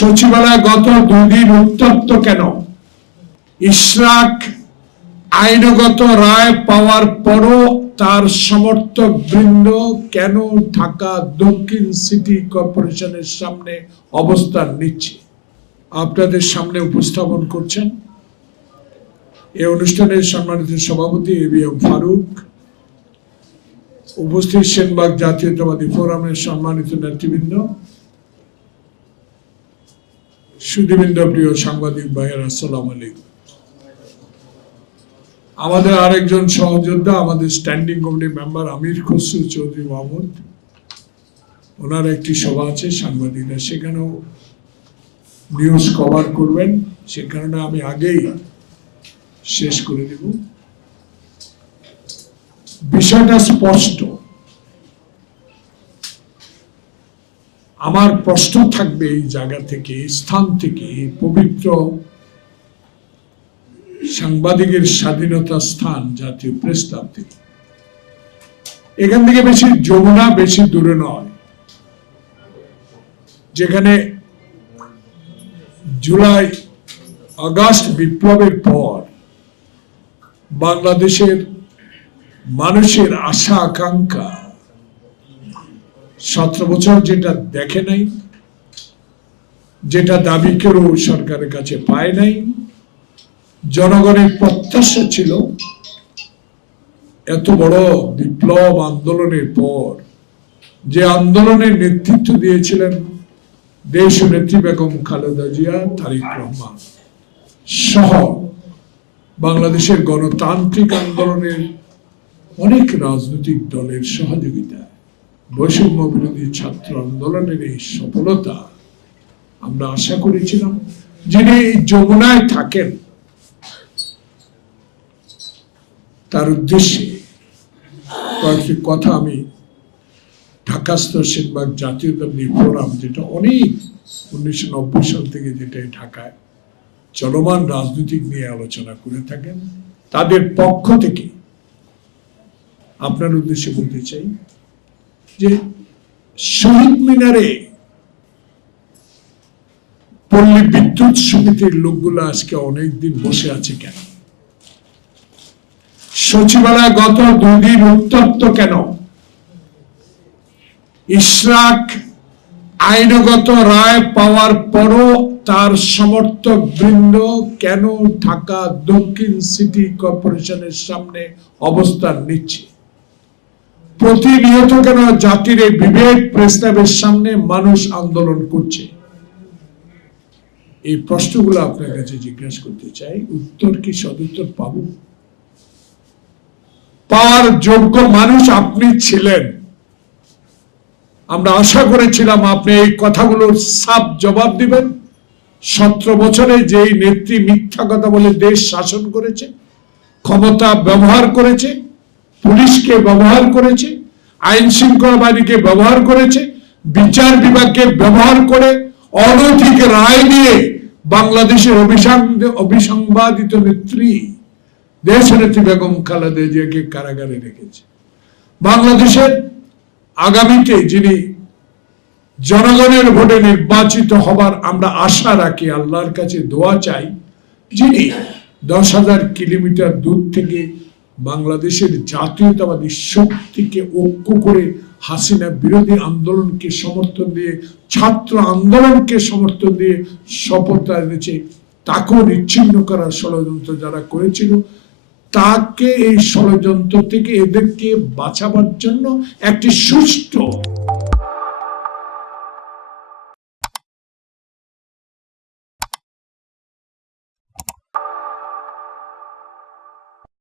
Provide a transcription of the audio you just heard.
সচিবালয় গত 2 দিন উত্তপ্ত কেন? ইশরাক আইনগত রায় পাওয়ার পরও তার সমর্থক বৃন্দ কেন ঢাকা দক্ষিণ সিটি কর্পোরেশনের সামনে অবস্থান নিচ্ছে আপনাদের সামনে উপস্থাপন করছেন এই অনুষ্ঠানের সম্মানিত সভাপতি এবিএম ফারুক, উপস্থিত সেনবাগ জাতীয়তাবাদী ফোরামের সম্মানিত নেতৃবৃন্দ, সুধীবৃন্দ, প্রিয় সাংবাদিক ভাইয়েরা, আসসালামু আলাইকুম। আমাদের আরেকজন সহযোদ্ধা, আমাদের স্ট্যান্ডিং কমিটি মেম্বার আমির খসরু চৌধুরী মাহমুদ, ওনার একটি সভা আছে সাংবাদিকরা, সেখানেও নিউজ কভার করবেন, সে কারণে আমি আগেই শেষ করে দেব। বিষয়টা স্পষ্ট। আমার প্রশ্ন থাকবে এই জায়গা থেকে, স্থান থেকে, পবিত্র সাংবাদিকের স্বাধীনতা স্থান জাতীয় প্রেস ক্লাব থেকে। এখান থেকে বেশি যমুনা, বেশি দূরে নয়, যেখানে জুলাই আগস্ট বিপ্লবের পর বাংলাদেশের মানুষের আশা আকাঙ্ক্ষা 17 বছর যেটা দেখে নাই, যেটা দাবি করেও সরকারের কাছে পায় নাই, জনগণের প্রত্যাশা ছিল এত বড় বিপ্লব আন্দোলনের পর, যে আন্দোলনের নেতৃত্ব দিয়েছিলেন দেশ নেত্রী বেগম খালেদা জিয়া, তারেক রহমান সহ বাংলাদেশের গণতান্ত্রিক আন্দোলনের অনেক রাজনৈতিক দলের সহযোগিতা, বৈষম্য বিরোধী ছাত্র আন্দোলনের এই সফলতা আমরা আশা করেছিলাম। যিনি এই যমুনায় থাকেন, তার উদ্দেশ্যে কয়েকটি কথা আমি ঢাকাস্থ সেনবাগ জাতীয়তাবাদী ফোরাম, যেটা অনেক 1990 সাল থেকে যেটা ঢাকায় চলমান রাজনৈতিক নিয়ে আলোচনা করে থাকেন, তাদের পক্ষ থেকে আপনার উদ্দেশ্যে বলতে চাই যে শহীদ মিনারে পল্লী বিদ্যুৎ সমিতির লোকগুলো আজকে অনেকদিন বসে আছে কেন? সচিবালয় গত 2 দিন উত্তপ্ত কেন? ইশরাক আইনগত রায় পাওয়ার পরও তার সমর্থক বৃন্দ কেন ঢাকা দক্ষিণ সিটি কর্পোরেশনের সামনে অবস্থান নিচ্ছে? প্রতিনিয়ত কেন জাতির এই বিবেক প্রেস ক্লাবের সামনে মানুষ আন্দোলন করছে? এই প্রশ্নগুলো আপনার কাছে জিজ্ঞাসা করতে চাই, উত্তর কি সদুত্তর পাবো? পাওয়ার যোগ্য মানুষ আপনি ছিলেন। আমরা আশা করেছিলাম আপনি এই কথাগুলোর সাফ জবাব দিবেন। 17 বছরে যেই নেত্রী মিথ্যা কথা বলে দেশ শাসন করেছে, ক্ষমতা ব্যবহার করেছে, পুলিশকে ব্যবহার করেছে, আইন শৃঙ্খলা বাহিনীকে ব্যবহার করেছে, বিচার বিভাগকে ব্যবহার করে অনৈতিক রায় দিয়ে বাংলাদেশের অবিসংবাদিত নেত্রী দেশ নেত্রী বেগম খালেদা জিয়াকে কারাগারে রেখেছে। বাংলাদেশের আগামীতে যিনি জনগণের ভোটে নির্বাচিত হবার আমরা আশা রাখি, আল্লাহর কাছে দোয়া চাই, যিনি 10,000 কিলোমিটার দূর থেকে বাংলাদেশের জাতীয়তাবাদী শক্তিকে ঐক্য করে হাসিনা বিরোধী আন্দোলনকে সমর্থন দিয়ে, ছাত্র আন্দোলনকে সমর্থন দিয়ে শপথ এনেছে, তাকেও নিচ্ছিন্ন করার ষড়যন্ত্র যারা করেছিল, তাকে এই ষড়যন্ত্র থেকে এদেরকে বাঁচাবার জন্য একটি সুষ্ঠু